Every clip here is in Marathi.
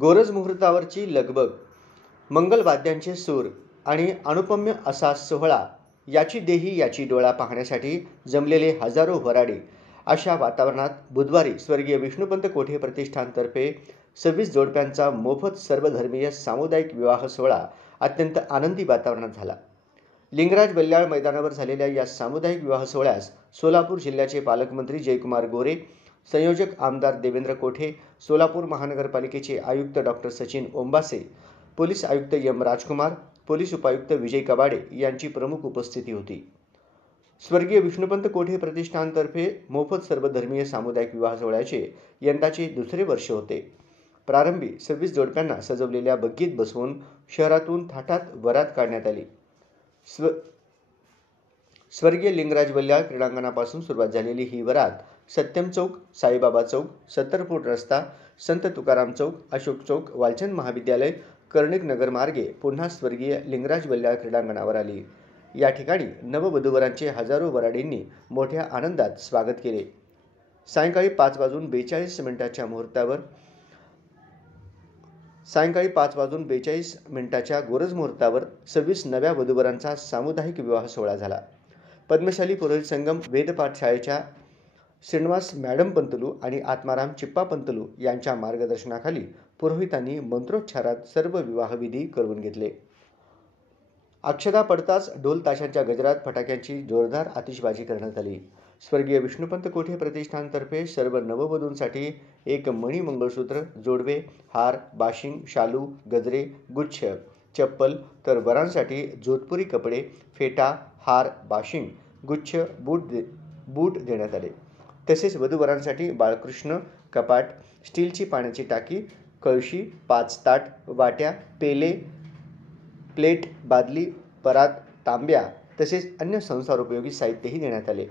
गोरज मुहूर्तावरची लगबग, मंगलवाद्यांचे सूर आणि अनुपम्य असा सोहळा, याची देही याची डोळा पाहण्यासाठी जमलेले हजारो वऱ्हाडी. अशा वातावरणात बुधवारी स्वर्गीय विष्णुपंत कोठे प्रतिष्ठानतर्फे 26 जोडप्यांचा मोफत सर्वधर्मीय सामुदायिक विवाह सोहळा अत्यंत आनंदी वातावरणात झाला. लिंगराज बल्लाळ मैदानावर झालेल्या या सामुदायिक विवाह सोहळ्यास सोलापूर जिल्ह्याचे पालकमंत्री जयकुमार गोरे, संयोजक आमदार देवेंद्र कोठे, सोलापूर महानगरपालिकेचे आयुक्त डॉक्टर सचिन ओंबासे, पोलीस आयुक्त एम राजकुमार, पोलीस उपायुक्त विजय कबाडे यांची प्रमुख उपस्थिती होती. स्वर्गीय विष्णुपंत कोठे प्रतिष्ठानतर्फे मोफत सर्वधर्मीय सामुदायिक विवाह सोहळ्याचे यंदाचे दुसरे वर्ष होते. प्रारंभी 26 जोडप्यांना सजवलेल्या बग्गीत बसवून शहरातून थाटात वरात काढण्यात आली. स्वर्गीय लिंगराज बल्लाळ क्रीडांगणापासून सुरुवात झालेली ही वरात सत्यम चौक, साईबाबा चौक, 70 फूट रस्ता, संत तुकाराम चौक, अशोक चौक, वालचंद महाविद्यालय, कर्णिक नगर मार्गे पुन्हा स्वर्गीय लिंगराज बल्लाळ क्रीडांगणावर आली. या ठिकाणी नववधूवरांचे हजारो वऱ्हाडींनी मोठ्या आनंदात स्वागत केले. सायंकाळी 5:42 गोरज मुहूर्तावर 26 नव्या वधूवरांचा सामुदायिक विवाह सोहळा झाला. पद्मशाली पुरोहित संगम वेदपाठ शाळेच्या श्रीनिवास मॅडम पंतलू आणि आत्माराम चिप्पा पंतलू यांच्या मार्गदर्शनाखाली पुरोहितांनी मंत्रोच्चारात सर्व विवाहविधी करून घेतले. अक्षता पडताच ढोल ताशांच्या गजरात फटाक्यांची जोरदार आतिषबाजी करण्यात आली. स्वर्गीय विष्णुपंत कोठे प्रतिष्ठानतर्फे सर्व नववधूंसाठी एक मणी मंगळसूत्र, जोडवे, हार, बाशिंग, शालू, गजरे, गुच्छ, चप्पल, तर वरांसाठी जोधपुरी कपडे, फेटा, हार, बाशिंग, गुच्छ, बूट देण्यात आले. तसेच वधूवरांसाठी बाळकृष्ण, कपाट, स्टीलची पाण्याची टाकी, कळशी, 5 ताट, वाट्या, पेले, प्लेट, बादली, परात, तांब्या तसेच अन्य संसारोपयोगी साहित्यही देण्यात आले.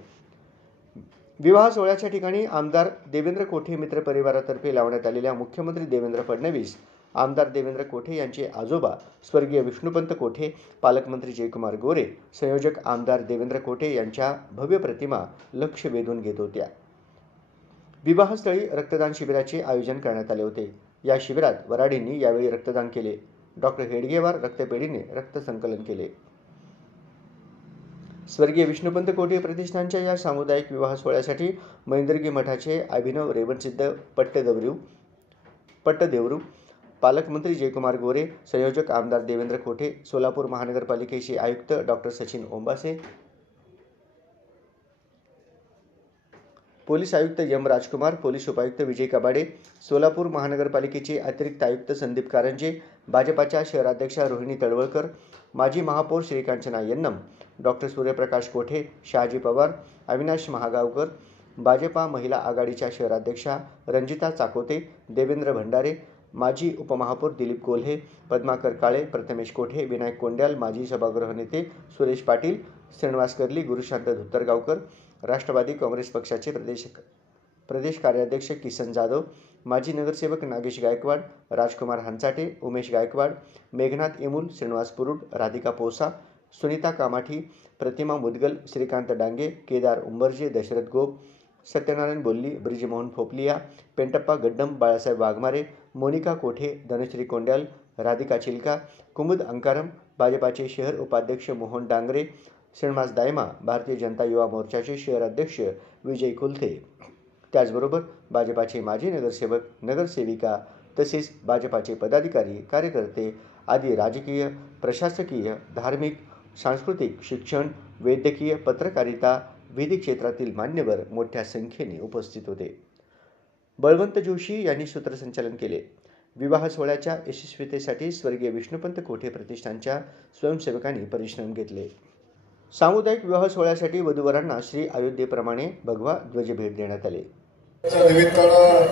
विवाह सोहळ्याच्या ठिकाणी आमदार देवेंद्र कोठे मित्र परिवारातर्फे लावण्यात आलेल्या मुख्यमंत्री देवेंद्र फडणवीस, आमदार देवेंद्र कोठे यांचे आजोबा स्वर्गीय विष्णुपंत कोठे, पालकमंत्री जयकुमार गोरे, संयोजक आमदार देवेंद्र कोठे यांच्या भव्य प्रतिमा लक्ष वेधून घेत होत्या. विवाहस्थळी रक्तदान शिबिराचे आयोजन करण्यात आले होते. या शिबिरात वऱ्हाडींनी यावेळी रक्तदान केले. डॉक्टर हेडगेवार रक्तपेढीने रक्त संकलन केले. स्वर्गीय विष्णुपंत कोठे प्रतिष्ठानच्या या सामुदायिक विवाह सोहळ्यासाठी मैंदर्गी मठाचे अभिनव रेवणसिद्ध पट्टदेवरू, पालकमंत्री जयकुमार गोरे, संयोजक आमदार देवेंद्र कोठे, सोलापूर महानगरपालिकेचे आयुक्त डॉक्टर सचिन ओंबासे, पोलीस आयुक्त एम राजकुमार, पोलीस उपायुक्त विजय कबाडे, सोलापूर महानगरपालिकेचे अतिरिक्त आयुक्त संदीप कारंजे, भाजपाच्या शहराध्यक्षा रोहिणी तळवळकर, माजी महापौर श्रीकांचना यन्नम, डॉक्टर सूर्यप्रकाश कोठे, शहाजी पवार, अविनाश महागावकर, भाजपा महिला आघाडीच्या शहराध्यक्षा रंजिता चाकोते, देवेंद्र भंडारे, माजी उपमहापौर दिलीप कोल्हे, पद्माकर काळे, प्रथमेश कोठे, विनायक कोंड्याल, माजी सभागृह नेते सुरेश पाटील, श्रीनिवास कर्ली, गुरुशांत धुत्तरगावकर, राष्ट्रवादी काँग्रेस पक्षाचे प्रदेश कार्याध्यक्ष किसन जाधव, माजी नगरसेवक नागेश गायकवाड, राजकुमार हंचाटे, उमेश गायकवाड, मेघनाथ इमूल, श्रीनिवास पुरुट, राधिका पोसा, सुनीता कामाठी, प्रतिमा मुदगल, श्रीकांत डांगे, केदार उंबर्जे, दशरथ गोप, सत्यनारायण बोल्ली, ब्रिजमोहन फोपलिया, पेंटप्पा गड्डम, बाळासाहेब वाघमारे, मोनिका कोठे, धनश्री कोंड्याल, राधिका चिलका, कुमुद अंकारम, भाजपाचे शहर उपाध्यक्ष मोहन डांगरे, श्रीनिवास दायमा, भारतीय जनता युवा मोर्चाचे शहर अध्यक्ष विजय कुलथे, त्याचबरोबर भाजपाचे माजी नगरसेवक, नगरसेविका तसेच भाजपाचे पदाधिकारी, कार्यकर्ते आदी राजकीय, प्रशासकीय, धार्मिक, सांस्कृतिक, शिक्षण, वैद्यकीय, पत्रकारिता, विधी क्षेत्रातील मान्यवर मोठ्या संख्येने उपस्थित होते. बळवंत जोशी यांनी सूत्रसंचालन केले. विवाह सोहळ्याच्या यशस्वीतेसाठी स्वर्गीय विष्णुपंत कोठे प्रतिष्ठानच्या स्वयंसेवकांनी परिश्रम घेतले. सामुदायिक विवाह सोहळ्यासाठी वधूवरांना श्री अयोध्येप्रमाणे भगवा ध्वज भेट देण्यात आले. निमित्तानं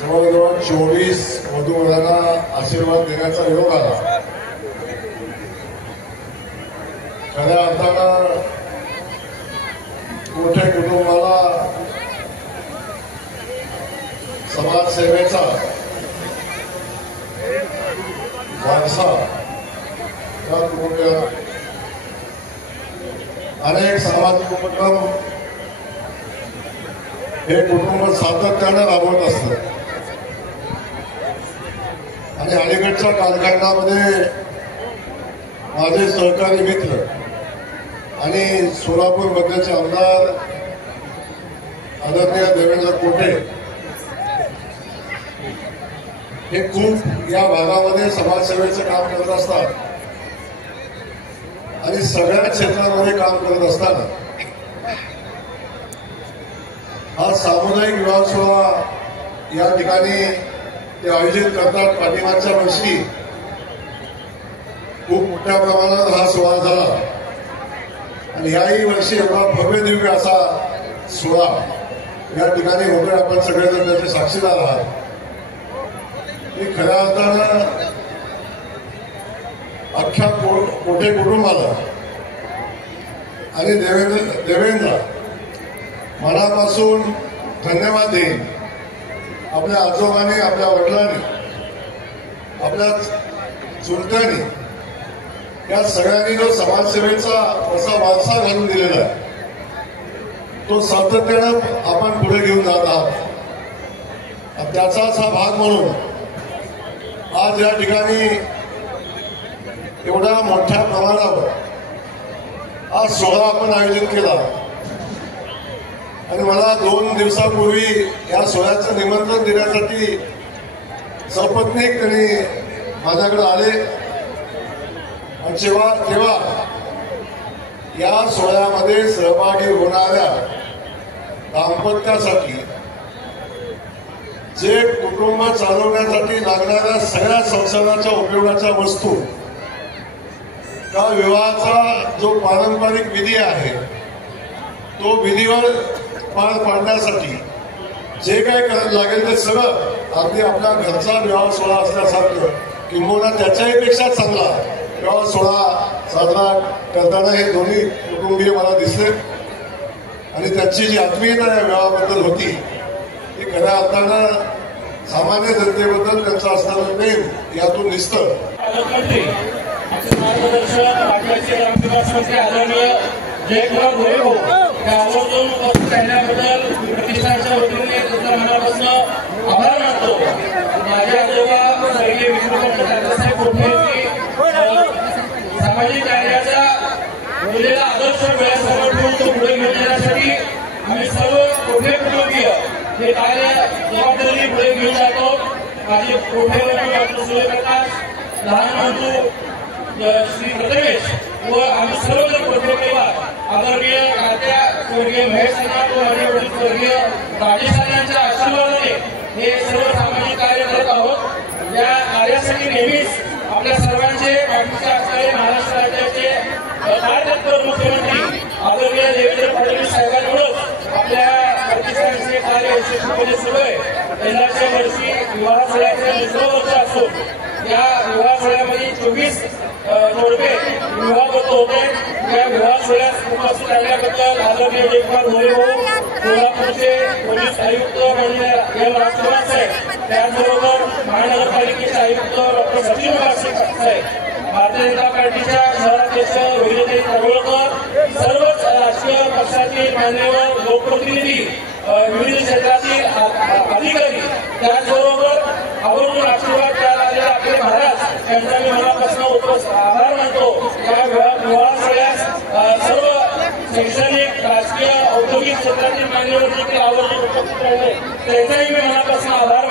जवळजवळ 24 वधूवरांना आशीर्वाद देण्याचा योग आला. खऱ्या अर्थानं मोठ्या कुटुंबाला समाजसेवेचा वारसा अनेक सामाजिक उपक्रम हे कुटुंब सातत्याने राबवत असतं. आणि अलीकडच्या कालखंडामध्ये माझे सहकारी मित्र आणि सोलापूर मधल्याचे आमदार आदरणीय देवेंद्र कोटे हे खूप या भागामध्ये समाजसेवेचं काम करत असतात आणि सगळ्या क्षेत्रामध्ये काम करत असताना हा सामुदायिक विवाह सोहळा या ठिकाणी ते आयोजित करतात. पाठीमागच्या वर्षी खूप मोठ्या प्रमाणात हा सोहळा झाला आणि याही वर्षी एवढा भव्य दिव्य असा सोहळा या ठिकाणी होतोय. आपण सगळेजण त्याचे साक्षीदार आहात. मी खऱ्या अर्थानं अख्ख्या कोठे कुटुंबाला आणि देवेंद्र मनापासून धन्यवाद देईन. आपल्या आजोबांनी, आपल्या वडिलांनी, आपल्या चुलत्यांनी या सगळ्यांनी जो समाजसेवेचा असा वारसा घालून दिलेला आहे तो सातत्यानं आपण पुढे घेऊन जात आहात. त्याचाच हा भाग म्हणून आज या ठिकाणी एवढ्या मोठ्या प्रमाणावर आज सोहळा आपण आयोजित केला आणि मला 2 दिवसापूर्वी या सोहळ्याचं निमंत्रण देण्यासाठी सपत्नीक त्यांनी माझ्याकडे आले आणि तेव्हा या सोहळ्यामध्ये सहभागी होणाऱ्या दाम्पत्यासाठी जे कुटुंब चालवण्यासाठी लागणाऱ्या सगळ्या संसाराच्या उपयोगाच्या वस्तू, त्या विवाहाचा जो पारंपरिक विधी आहे तो विधीवर पार पाडण्यासाठी जे काय करायला लागेल ते सगळं अगदी आपल्या घरचा विवाह सोहळा असल्यासारखं किंबहुना त्याच्याही पेक्षा चांगला विवाह सोहळा साजरा करताना हे दोन्ही कुटुंबीय मला दिसले आणि त्यांची जी आत्मीयता या विवाहाबद्दल होती ती खऱ्या अर्थानं सामान्य जनतेबद्दल त्यांचं असणारं प्रेम यातून दिसतं. जयकुमार गोरे हो त्या आवर्जून उपस्थित राहिल्याबद्दल प्रतिष्ठानच्या वतीने तुमच्या मनापासून आभार मानतो. माझ्या आजोबा स्वर्गीय विष्णुसाहेब कोठे सामाजिक कार्याचा मुलीला आदर्श वेळासमोर ठेवून तो पुढे घेऊन येण्यासाठी आम्ही सर्व कोठे कुटुंबीय हे कार्य जबाबदारी पुढे घेऊन जातो. माझे कोठे डॉक्टर सूर्यप्रकाश, लहान बंधू श्री प्रथमेश व आम्ही सर्वजण कोठे परिवार आदरणीय तात्या स्वर्गीय महेश व माझे वडील स्वर्गीय राजेश यांच्या आशीर्वादाने हे सर्व सामाजिक कार्य करत आहोत. या कार्यासाठी नेहमीच आपल्या सर्वांचे पाठीशी असणारे महाराष्ट्र राज्याचे कार्यतत्पर मुख्यमंत्री आदरणीय देवेंद्र फडणवीस साहेबांमुळेच आपल्या प्रतिष्ठानचे कार्य यशस्वीपणे सुरू आहे. यंदाच्या वर्षी विवाह सोहळ्याचे 2रं वर्ष असून या विवाह सोहळ्यामध्ये 24 जोडपे विवाहबद्ध होते. या विवाह सोहळ्यात उपस्थित राहिल्याबद्दल आदरणीय जयकुमार गोरे हो, सोलापूरचे पोलीस आयुक्त एम राजकुमार साहेब, त्याचबरोबर महानगरपालिकेचे आयुक्त डॉक्टर सचिन साहेब, भारतीय जनता पार्टीच्या शहराध्यक्ष रोहिणी तळवळकर, सर्वच राजकीय पक्षातील मान्यवर लोकप्रतिनिधी, विविध क्षेत्रातील अधिकारी, त्याचबरोबर आवर्जून आशीर्वाद द्यायला आलेले आपले महाराज यांचा मी मनापासून आभार मानतो. या विवाह सोहळ्यास सर्व शैक्षणिक, राजकीय, औद्योगिक क्षेत्रातील मान्यवर देखील आवर्जून उपस्थित राहिले त्यांचाही मी मनापासून आभार